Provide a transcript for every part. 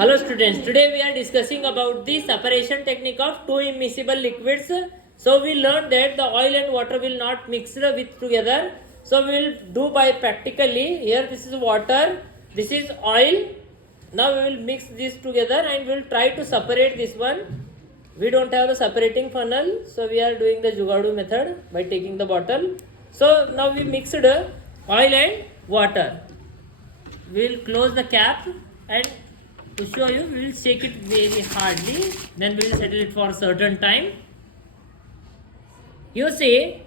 Hello students, today we are discussing about the separation technique of two immiscible liquids. So we learned that the oil and water will not mix with together. So we will do by practically. Here this is water, this is oil. Now we will mix this together and we will try to separate this one. We don't have the separating funnel, so we are doing the Jugadu method by taking the bottle. So now we mixed oil and water. We will close the cap and to show you we will shake it very hardly, then we will settle it for a certain time. You see,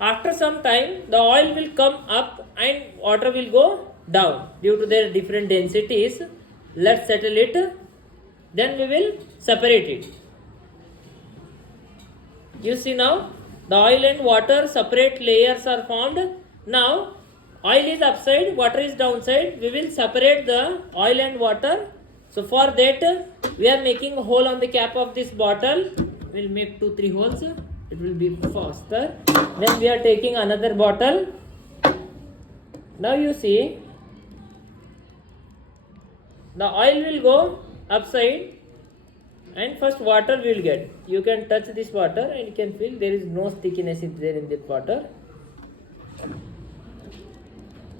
after some time the oil will come up and water will go down due to their different densities. Let's settle it, then we will separate it. You see, now the oil and water separate layers are formed. Now oil is upside, water is downside. We will separate the oil and water. So for that we are making a hole on the cap of this bottle. We will make 2-3 holes. It will be faster. Then we are taking another bottle. Now you see, the oil will go upside and first water will get. You can touch this water and you can feel there is no stickiness there in that water.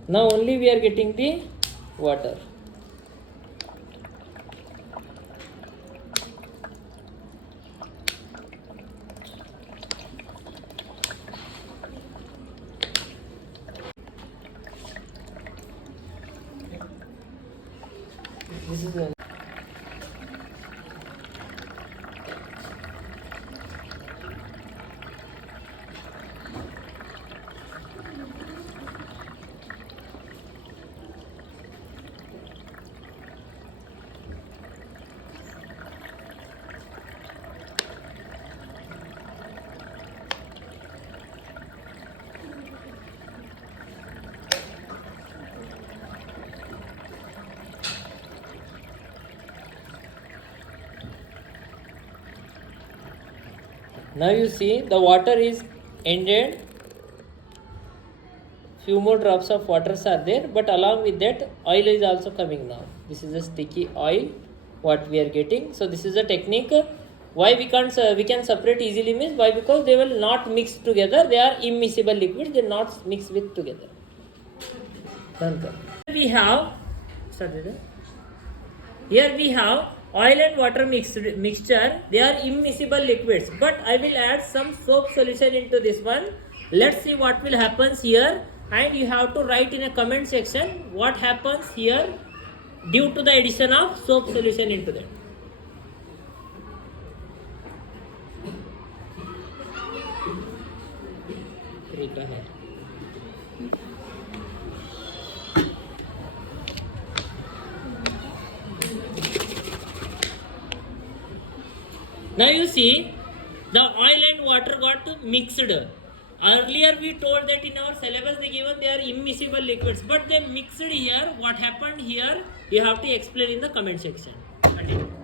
Now only we are getting the water. This is the now you see the water is ended, few more drops of water are there, but along with that oil is also coming now. This is a sticky oil what we are getting. So this is a technique. Why we can separate easily means why? Because they will not mix together. They are immiscible liquids. They not mix with together. We have here we have oil and water mixture. They are immiscible liquids, but I will add some soap solution into this one. Let's see what will happen here, and you have to write in a comment section what happens here due to the addition of soap solution into that. Now you see the oil and water got mixed. Earlier we told that in our syllabus they given they are immiscible liquids, but they mixed here. What happened here? You have to explain in the comment section. Continue.